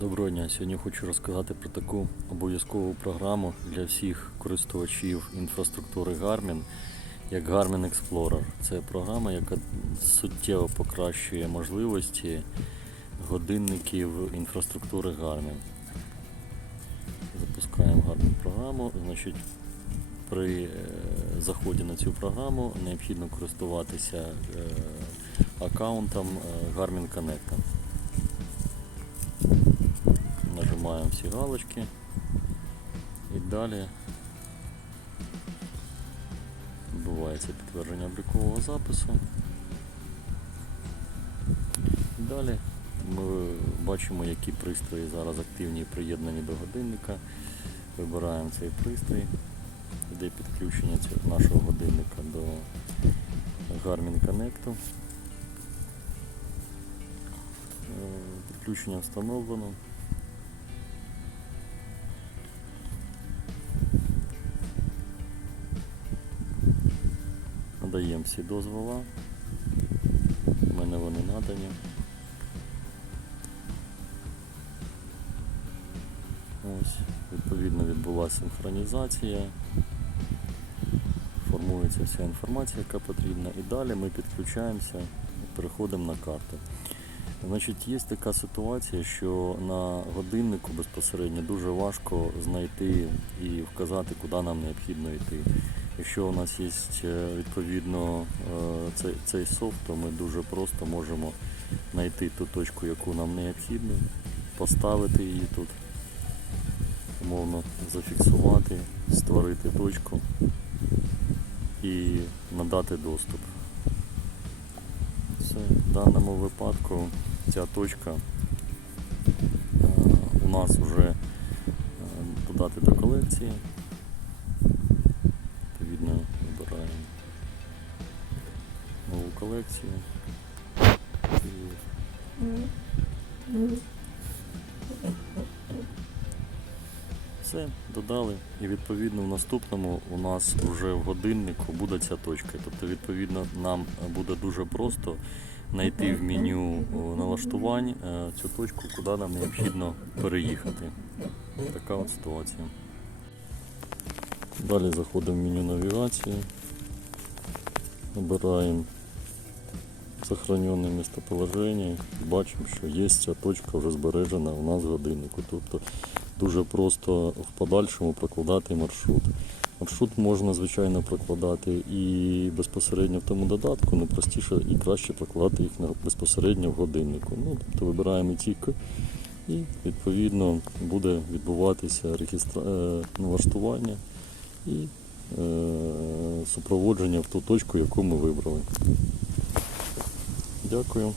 Доброго дня. Сьогодні хочу розказати про таку обов'язкову програму для всіх користувачів інфраструктури Garmin, як Garmin Explorer. Це програма, яка суттєво покращує можливості годинників інфраструктури Garmin. Запускаємо Garmin програму. Значить, при е, заході на цю програму необхідно користуватися е, аккаунтом е, Garmin Connect. Нажимаємо всі галочки і далі відбувається підтвердження облікового запису. Далі ми бачимо, які пристрої зараз активні і приєднані до годинника. Вибираємо цей пристрій, йде підключення нашого годинника до Garmin Connect. Е, Підключення встановлено. Надаємо всі дозвола. У мене вони надані. Ось, відповідно відбулася синхронізація. Формується вся інформація, яка потрібна. І далі ми підключаємося переходимо на карту. Значить, є така ситуація, що на годиннику безпосередньо дуже важко знайти і вказати, куди нам необхідно йти. Якщо у нас є е, відповідно е, цей, цей софт, то ми дуже просто можемо знайти ту точку, яку нам необхідно, поставити її тут, умовно зафіксувати, створити точку і надати доступ. В даному випадку ця точка е, у нас вже е, додати до колекції. Відповідно, вибираємо нову колекцію. Все, додали. І відповідно в наступному у нас вже в годиннику буде ця точка. Тобто, відповідно, нам буде дуже просто знайти в меню налаштувань е, цю точку, куди нам необхідно переїхати. Така от ситуація. Далі заходимо в меню навігації, обираємо сохраненне місцеположення і бачимо, що є ця точка вже збережена у нас в годиннику. Тобто дуже просто в подальшому прокладати маршрут. Маршрут можна, звичайно, прокладати і безпосередньо в тому додатку, але простіше і краще прокладати їх безпосередньо в годиннику. Ну, тобто вибираємо тік і відповідно буде відбуватися регістра... е, налаштування і е, супроводження в ту точку, яку ми вибрали. Дякую.